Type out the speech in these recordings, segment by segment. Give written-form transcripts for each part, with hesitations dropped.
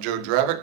Joe Dravick.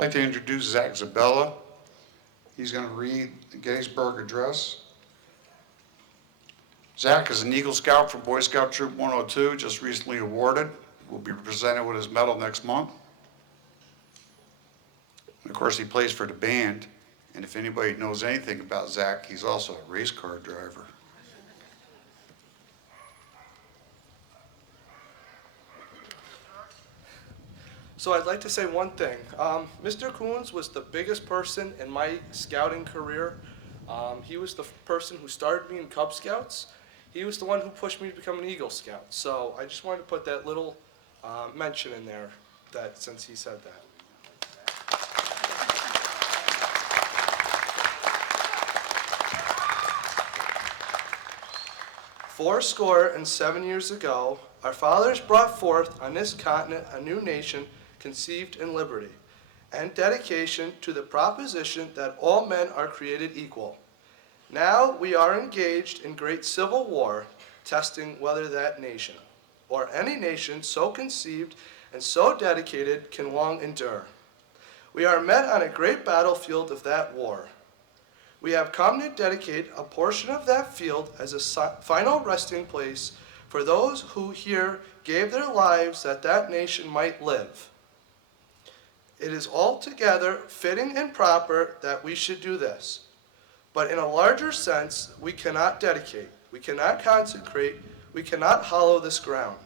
I'd like to introduce Zach Zabella. He's going to read the Gettysburg Address. Zach is an Eagle Scout from Boy Scout Troop 102, just recently awarded. Will be presented with his medal next month. And of course, he plays for the band. And if anybody knows anything about Zach, he's also a race car driver. So I'd like to say one thing. Mr. Coons was the biggest person in my scouting career. He was the person who started me in Cub Scouts. He was the one who pushed me to become an Eagle Scout. So I just wanted to put that little mention in there that since he said that. Fourscore and 7 years ago, our fathers brought forth on this continent a new nation conceived in liberty and dedication to the proposition that all men are created equal. Now we are engaged in great civil war, testing whether that nation, or any nation so conceived and so dedicated, can long endure. We are met on a great battlefield of that war. We have come to dedicate a portion of that field as a final resting place for those who here gave their lives that that nation might live. It is altogether fitting and proper that we should do this. But in a larger sense, we cannot dedicate, we cannot consecrate, we cannot hallow this ground.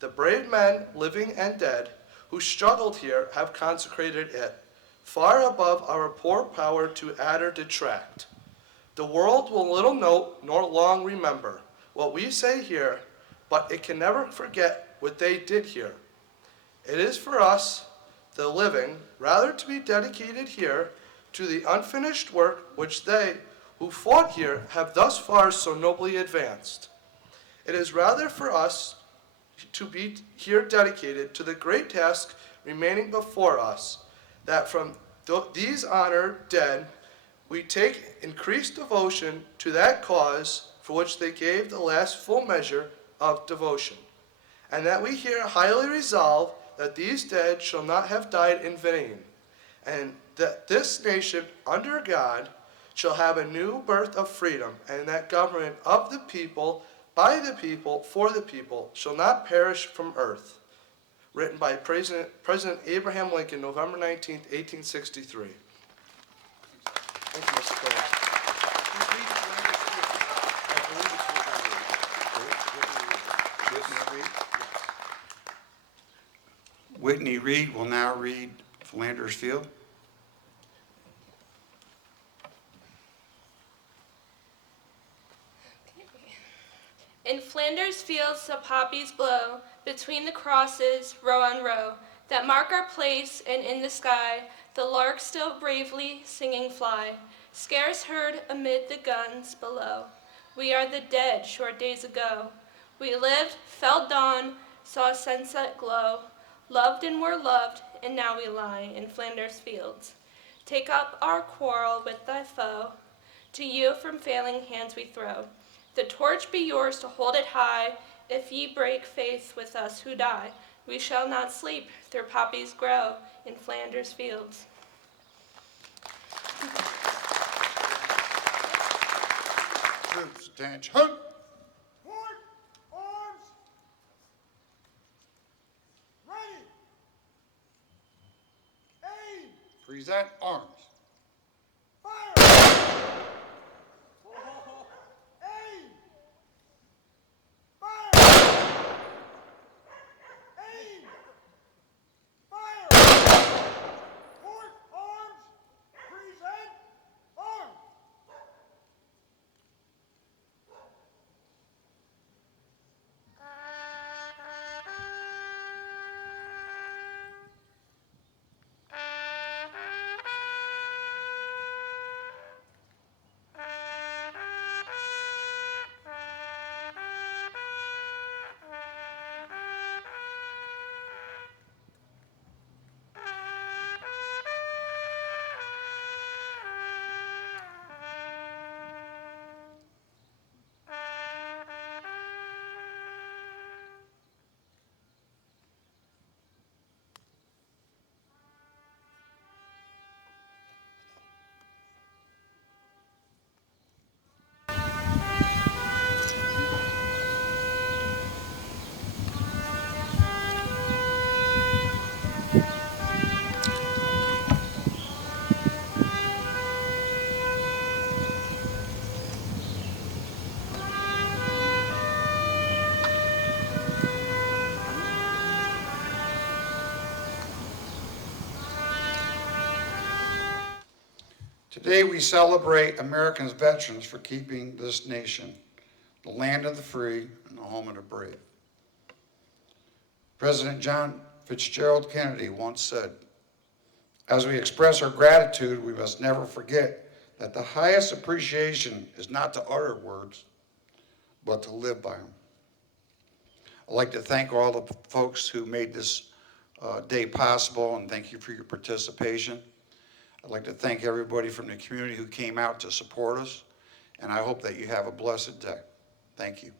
The brave men, living and dead, who struggled here have consecrated it, far above our poor power to add or detract. The world will little note nor long remember what we say here, but it can never forget what they did here. It is for us, the living, rather to be dedicated here to the unfinished work which they who fought here have thus far so nobly advanced. It is rather for us to be here dedicated to the great task remaining before us, that from these honored dead we take increased devotion to that cause for which they gave the last full measure of devotion, and that we here highly resolve that these dead shall not have died in vain, and that this nation under God shall have a new birth of freedom, and that government of the people, by the people, for the people, shall not perish from earth. Written by President Abraham Lincoln, November 19th, 1863. Thank you, Mr. President. Whitney Reed will now read Flanders Field. In Flanders fields the poppies blow, between the crosses, row on row, that mark our place, and in the sky the larks still bravely singing fly, scarce heard amid the guns below. We are the dead short days ago. We lived, felt dawn, saw sunset glow, loved and were loved, and now we lie in Flanders fields. Take up our quarrel with thy foe, to you from failing hands we throw. The torch be yours to hold it high, if ye break faith with us who die. We shall not sleep, their poppies grow in Flanders fields. Troops, attention. Port arms ready. Aim. Present arms. Fire. Aim. Fire. Aim. Fire. Port arms. Present arms. Today we celebrate America's veterans for keeping this nation the land of the free and the home of the brave. President John Fitzgerald Kennedy once said, "As we express our gratitude, we must never forget that the highest appreciation is not to utter words, but to live by them." I'd like to thank all the folks who made this day possible, and thank you for your participation. I'd like to thank everybody from the community who came out to support us, and I hope that you have a blessed day. Thank you.